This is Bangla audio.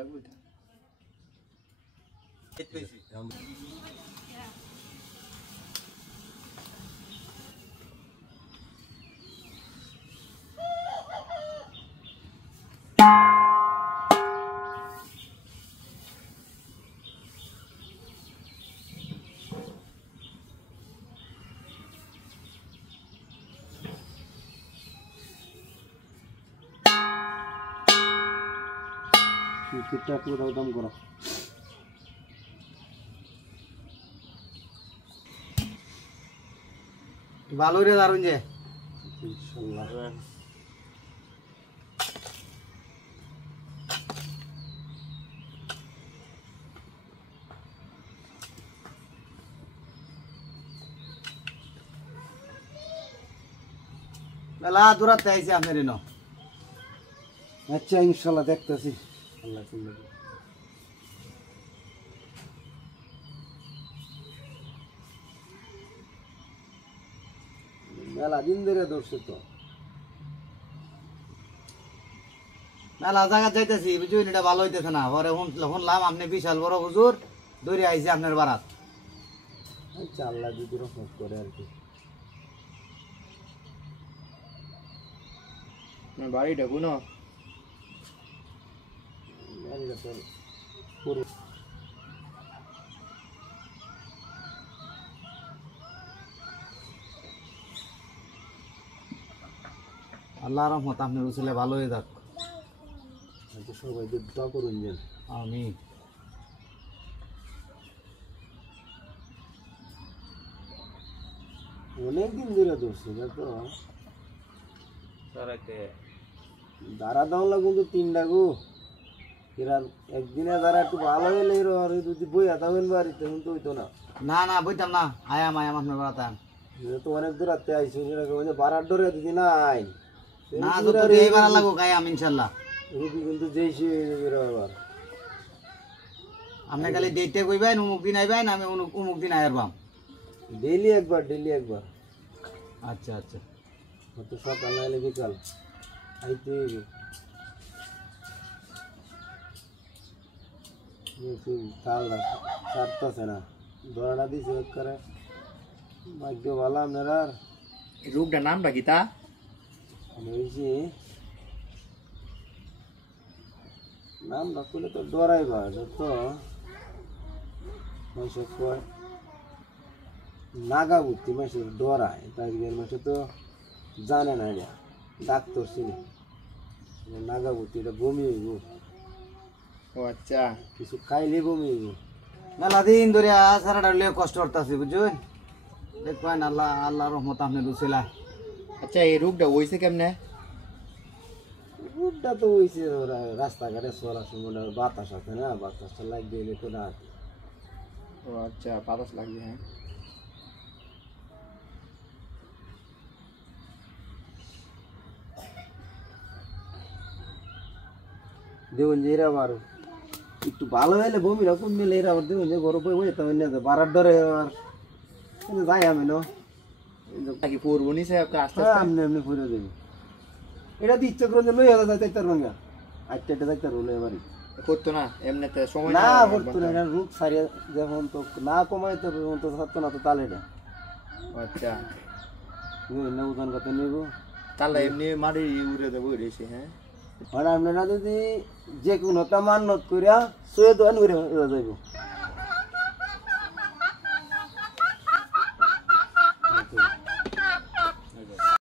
লাগবে এটা এতইছি কিটা পুরো দম করো ভালো রে দারুন যে ইনশাআল্লাহ মেলা দূরাতে আইছি আপনার এনো আচ্ছা ইনশাআল্লাহ দেখতেছি আল্লাহ সুন্দর মেলা দিন ধরে দৌড়ছে তো মেলা জায়গা যাইতেছি বুঝুন এটা ভালো হইতেছে না পরে শুনলাম আপনি বিশাল বড় হুজুর দৌড়ে আইছে আপনার বারাত আচ্ছা আল্লাহ যদি রহমত করে আর কি বাড়িটা কোনো বাড়িটা তো পুরো আল্লাহ রহমত আপনার উসিলে ভালো হয়ে যাক সবাই দোয়া করুন যেন আমিন অনেকদিন ধরে ধরছে তো দাঁড়া দাও লাগুন তো তিনটা গো এরা একদিনে দাঁড়া একটু ভালো হইলে যদি বই আতাবেন বাড়িতে তো হইতো না না না বইতাম না আয়াম আপনার বাড়াতাম তো অনেক দূর রাতে আইসি বাড়ার ডরে যদি না আই না তো এই বাড়া লাগুক আয়াম ইনশাল্লাহ রুগী কিন্তু যেইছি আবার আপনি খালি ডেটে কইবেন অমুক দিন আইবেন আমি অমুক দিন আইরবাম ডেইলি একবার আচ্ছা আচ্ছা তো সকাল নাইলে বিকাল আইতে কাল সারতেছে না দৌড়াটা দিছে করে ভাগ্য ভালো আপনার রোগটার নামটা কি তা হয়েছি নাম না করলে তো ডরাইবা তো মানুষের কয় নাগা বুদ্ধি মানুষের ডরায় তাদের মানুষ তো জানে না এটা ডাক্তার চিনি নাগা বুদ্ধি এটা বমি হইব ও আচ্ছা কিছু খাইলে বমি হইব মেলা দিন ধরে সারাটা লিয়ে কষ্ট করতেছি বুঝছেন দেখবেন আল্লাহ রহমত আপনার রুসিলা আচ্ছা এই রোগটা হইছে কেমনে রোগটা তো হইছে রাস্তাঘাটে চলাচল বাতাস আছে না বাতাসটা লাগিয়ে দিলে তো না ও আচ্ছা বাতাস লাগবে হ্যাঁ দেখুন যে এরা আবার একটু ভালো হইলে বমি রকম মিলে এরা আবার দেখুন যে গরম হয়ে তো বাড়ার ডরে আর যাই আমি নাকি পড়বো নি আস্তে আস্তে এমনি ফুরে দেবো এটা তো ইচ্ছা করে লই যাওয়া যায় তার রঙা আটটা যাইতে রোলে এবারে করতো না এমনিতে সময় না করতো না এটা রোগ সারিয়ে যখন তো না কমাই তো থাকতো না তো তাহলে এটা আচ্ছা না ওজন কত নিব তাহলে এমনি মারি উড়ে দেবো এসে হ্যাঁ আর আপনারা যদি যে কোনোটা মান্যত করিয়া সৈয়দ করে যাইব